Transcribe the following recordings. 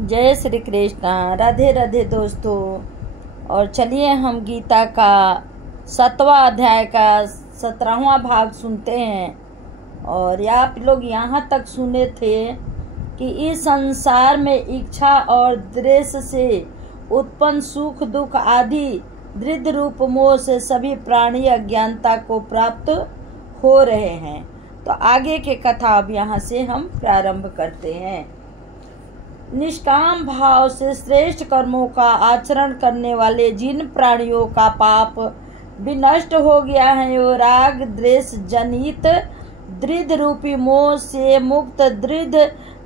जय श्री कृष्णा। राधे राधे दोस्तों। और चलिए हम गीता का 7वां अध्याय का 17वां भाग सुनते हैं। और आप लोग यहाँ तक सुने थे कि इस संसार में इच्छा और द्वेष से उत्पन्न सुख दुख आदि दृढ़ रूप मोह से सभी प्राणी अज्ञानता को प्राप्त हो रहे हैं। तो आगे के कथा अब यहाँ से हम प्रारंभ करते हैं। निष्काम भाव से श्रेष्ठ कर्मों का आचरण करने वाले जिन प्राणियों का पाप विनष्ट हो गया है वो राग द्वेष जनित दृढ़ रूपी मोह से मुक्त दृढ़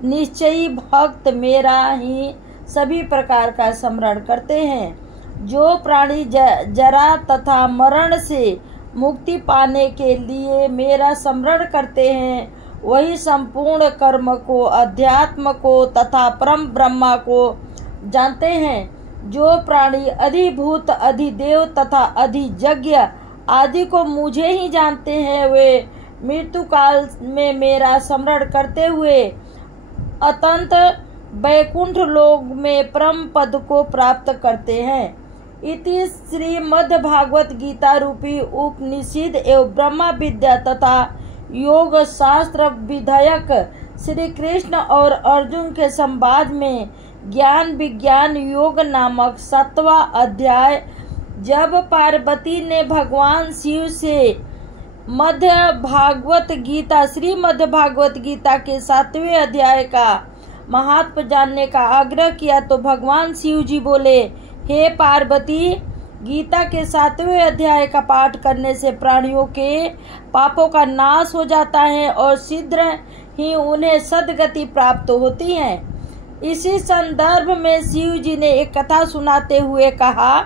निश्चयी भक्त मेरा ही सभी प्रकार का स्मरण करते हैं। जो प्राणी जरा तथा मरण से मुक्ति पाने के लिए मेरा स्मरण करते हैं वही संपूर्ण कर्म को अध्यात्म को तथा परम ब्रह्मा को जानते हैं। जो प्राणी अधिभूत अधिदेव तथा अधियज्ञ आदि को मुझे ही जानते हैं वे मृत्यु काल में मेरा स्मरण करते हुए अतंत वैकुंठ लोक में परम पद को प्राप्त करते हैं। इति श्रीमद्भागवत गीता रूपी उपनिषद एवं ब्रह्मा विद्या तथा योग शास्त्र विधायक श्री कृष्ण और अर्जुन के संवाद में ज्ञान विज्ञान योग नामक 7वां अध्याय। जब पार्वती ने भगवान शिव से श्रीमद् भागवत गीता के 7वें अध्याय का महात्म्य जानने का आग्रह किया तो भगवान शिव जी बोले, हे पार्वती, गीता के 7वें अध्याय का पाठ करने से प्राणियों के पापों का नाश हो जाता है और शीघ्र ही उन्हें सद्गति प्राप्त होती है। इसी संदर्भ में शिव जी ने एक कथा सुनाते हुए कहा,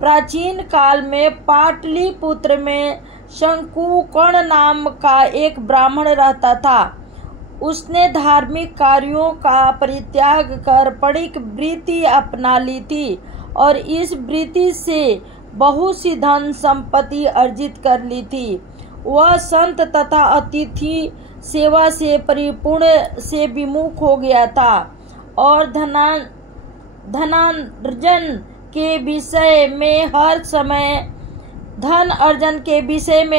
प्राचीन काल में पाटलिपुत्र में शंकुकर्ण नाम का एक ब्राह्मण रहता था। उसने धार्मिक कार्यों का परित्याग कर पणिक वृत्ति अपना ली थी और इस वृत्ति से बहुत सी धन संपत्ति अर्जित कर ली थी। वह संत तथा अतिथि सेवा से परिपूर्ण से विमुख हो गया था और धनार्जन के विषय में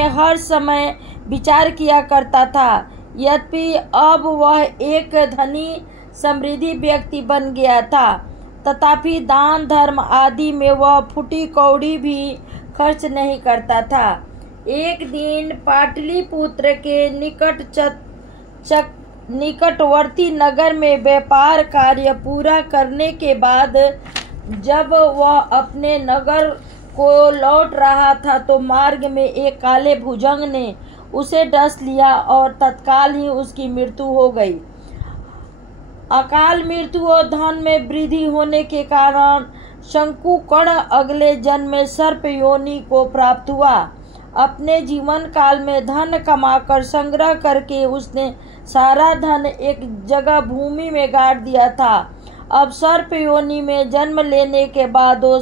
हर समय विचार किया करता था। यद्यपि अब वह एक धनी समृद्धि व्यक्ति बन गया था, तथापि दान धर्म आदि में वह फूटी कौड़ी भी खर्च नहीं करता था। एक दिन पाटलिपुत्र के निकटवर्ती नगर में व्यापार कार्य पूरा करने के बाद जब वह अपने नगर को लौट रहा था तो मार्ग में एक काले भुजंग ने उसे डस लिया और तत्काल ही उसकी मृत्यु हो गई। अकाल मृत्यु और धन में वृद्धि होने के कारण शंकुकर्ण अगले जन्म में सर्प योनि को प्राप्त हुआ। अपने जीवन काल में धन कमाकर संग्रह करके उसने सारा धन एक जगह भूमि में गाड़ दिया था। अब सर्प योनि में जन्म लेने के बाद वो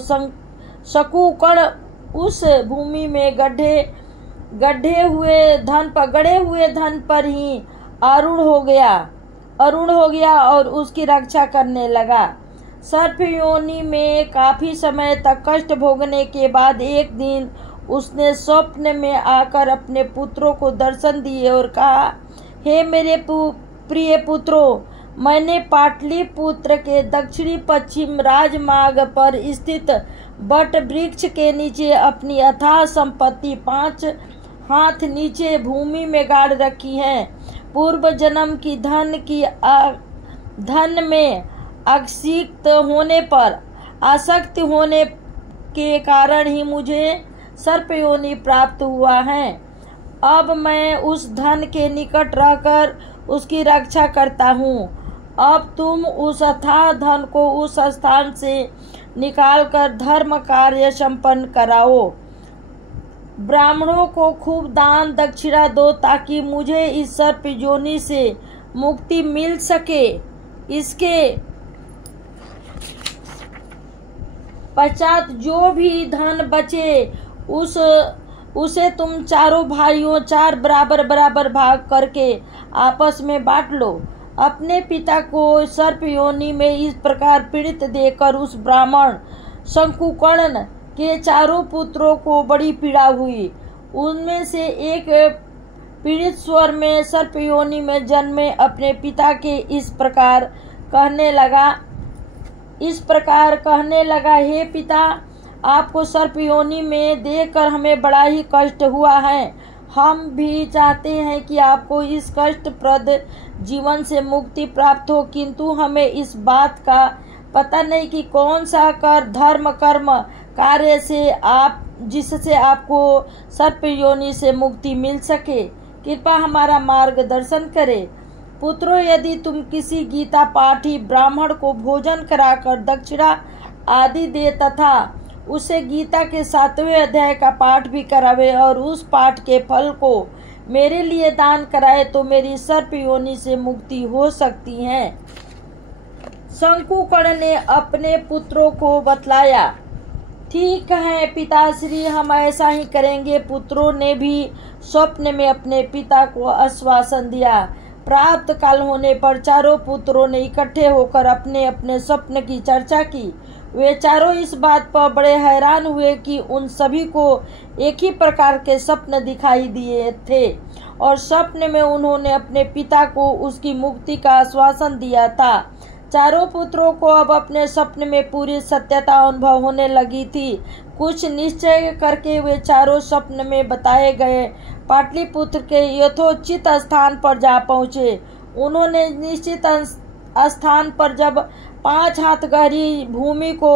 शंकुकर्ण उस भूमि में गढ़े हुए धन पर ही आरूढ़ हो गया और उसकी रक्षा करने लगा। सर्प योनि में काफी समय तक कष्ट भोगने के बाद एक दिन उसने स्वप्न में आकर अपने पुत्रों को दर्शन दिए और कहा, हे मेरे प्रिय पुत्रों, मैंने पाटलिपुत्र के दक्षिणी पश्चिम राजमार्ग पर स्थित बट वृक्ष के नीचे अपनी अथाह संपत्ति 5 हाथ नीचे भूमि में गाड़ रखी है। पूर्व जन्म की धन में आसक्त होने के कारण ही मुझे सर्प योनि प्राप्त हुआ है। अब मैं उस धन के निकट रहकर उसकी रक्षा करता हूँ। अब तुम उस अथाह धन को उस स्थान से निकालकर धर्म कार्य संपन्न कराओ। ब्राह्मणों को खूब दान दक्षिणा दो ताकि मुझे इस सर्प योनि से मुक्ति मिल सके। इसके पश्चात जो भी धन बचे उसे तुम चारों भाइयों 4 बराबर भाग करके आपस में बांट लो। अपने पिता को सर्प योनि में इस प्रकार पीड़ित देखकर उस ब्राह्मण शंकुकर्ण के चारों पुत्रों को बड़ी पीड़ा हुई। उनमें से एक पीड़ित स्वर में सर्प योनि में जन्मे अपने पिता के इस प्रकार कहने लगा, हे पिता, आपको सर्प योनि में देखकर हमें बड़ा ही कष्ट हुआ है। हम भी चाहते हैं कि आपको इस कष्टप्रद जीवन से मुक्ति प्राप्त हो, किंतु हमें इस बात का पता नहीं कि कौन सा धर्म कर्म कार्य से जिससे आपको सर्प योनि से मुक्ति मिल सके। कृपया हमारा मार्गदर्शन करें। पुत्रों, यदि तुम किसी गीता पाठी ब्राह्मण को भोजन कराकर दक्षिणा आदि दे तथा उसे गीता के 7वें अध्याय का पाठ भी करावे और उस पाठ के फल को मेरे लिए दान कराए तो मेरी सर्प योनि से मुक्ति हो सकती है। शंकुकर्ण ने अपने पुत्रों को बतलाया। ठीक है पिताश्री, हम ऐसा ही करेंगे। पुत्रों ने भी स्वप्न में अपने पिता को आश्वासन दिया। प्राप्त काल होने पर चारों पुत्रों ने इकट्ठे होकर अपने अपने स्वप्न की चर्चा की। वे चारों इस बात पर बड़े हैरान हुए कि उन सभी को एक ही प्रकार के स्वप्न दिखाई दिए थे और स्वप्न में उन्होंने अपने पिता को उसकी मुक्ति का आश्वासन दिया था। चारों पुत्रों को अब अपने स्वप्न में पूरी सत्यता अनुभव होने लगी थी। कुछ निश्चय करके वे चारों स्वप्न में बताए गए पाटलिपुत्र के यथोचित स्थान पर जा पहुँचे। उन्होंने निश्चित स्थान पर जब 5 हाथ गहरी भूमि को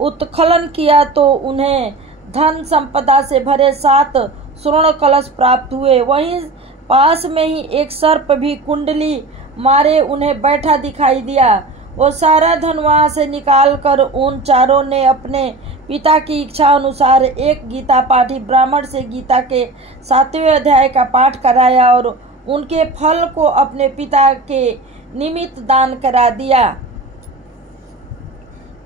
उत्खनन किया तो उन्हें धन संपदा से भरे 7 स्वर्ण कलश प्राप्त हुए। वहीं पास में ही एक सर्प भी कुंडली मारे उन्हें बैठा दिखाई दिया। वो सारा धन वहां से निकालकर उन चारों ने अपने पिता की इच्छा अनुसार एक गीता पाठी ब्राह्मण से गीता के 7वें अध्याय का पाठ कराया और उनके फल को अपने पिता के निमित्त दान करा दिया।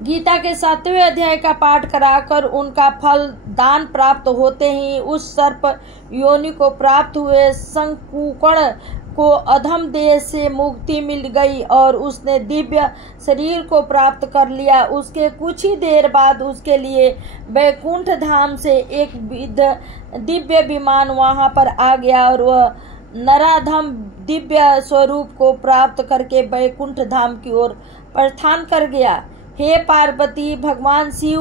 गीता के 7वें अध्याय का पाठ कराकर उनका फल दान प्राप्त होते ही उस सर्प योनि को प्राप्त हुए शंकुकर्ण को अधम देह से मुक्ति मिल गई और उसने दिव्य शरीर को प्राप्त कर लिया। उसके कुछ ही देर बाद उसके लिए वैकुंठ धाम से एक दिव्य विमान वहां पर आ गया और वह नराधम दिव्य स्वरूप को प्राप्त करके वैकुंठ धाम की ओर प्रस्थान कर गया। हे पार्वती, भगवान शिव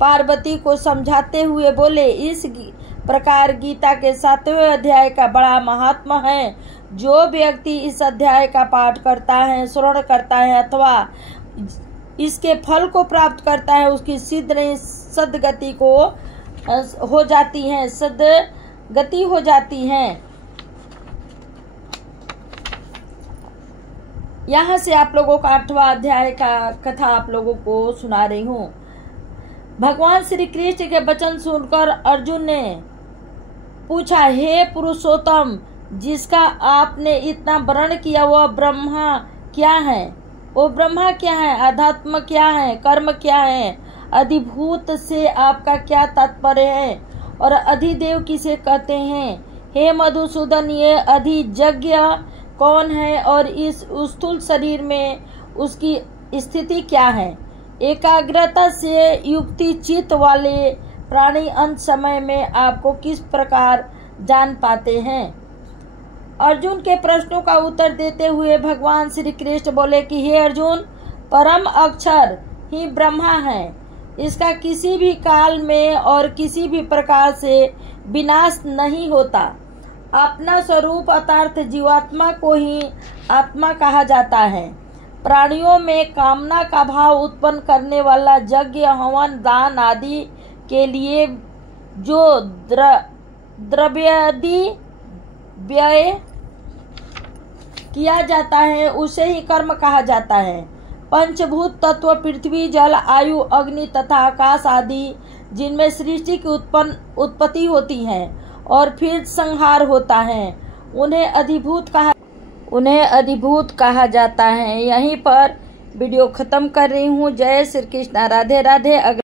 पार्वती को समझाते हुए बोले, इस प्रकार गीता के 7वें अध्याय का बड़ा महात्मा है। जो व्यक्ति इस अध्याय का पाठ करता है, श्रवण करता है अथवा इसके फल को प्राप्त करता है, उसकी सदगति हो जाती है। यहाँ से आप लोगों का 8वां अध्याय का कथा आप लोगों को सुना रही हूँ। भगवान श्री कृष्ण के वचन सुनकर अर्जुन ने पूछा, हे पुरुषोत्तम, जिसका आपने इतना वर्णन किया वह ब्रह्मा क्या है? वो ब्रह्मा क्या है? अध्यात्म क्या है? कर्म क्या है? अधिभूत से आपका क्या तात्पर्य है? और अधिदेव किसे कहते हैं? हे मधुसूदन, ये अधियज्ञ कौन है और इस स्थूल शरीर में उसकी स्थिति क्या है? एकाग्रता से युक्ति चित्त वाले प्राणी अंत समय में आपको किस प्रकार जान पाते हैं? अर्जुन के प्रश्नों का उत्तर देते हुए भगवान श्री कृष्ण बोले कि हे अर्जुन, परम अक्षर ही ब्रह्मा है। इसका किसी भी काल में और किसी भी प्रकार से विनाश नहीं होता। अपना स्वरूप अर्थात जीवात्मा को ही आत्मा कहा जाता है। प्राणियों में कामना का भाव उत्पन्न करने वाला यज्ञ, हवन, दान आदि के लिए जो द्रव्यादि व्यय किया जाता है उसे ही कर्म कहा जाता है। पंचभूत तत्व पृथ्वी, जल, आयु, अग्नि तथा आकाश आदि जिनमें सृष्टि की उत्पत्ति होती है और फिर संहार होता है, उन्हें अधिभूत कहा जाता है। यहीं पर वीडियो खत्म कर रही हूँ। जय श्री कृष्ण, राधे राधे।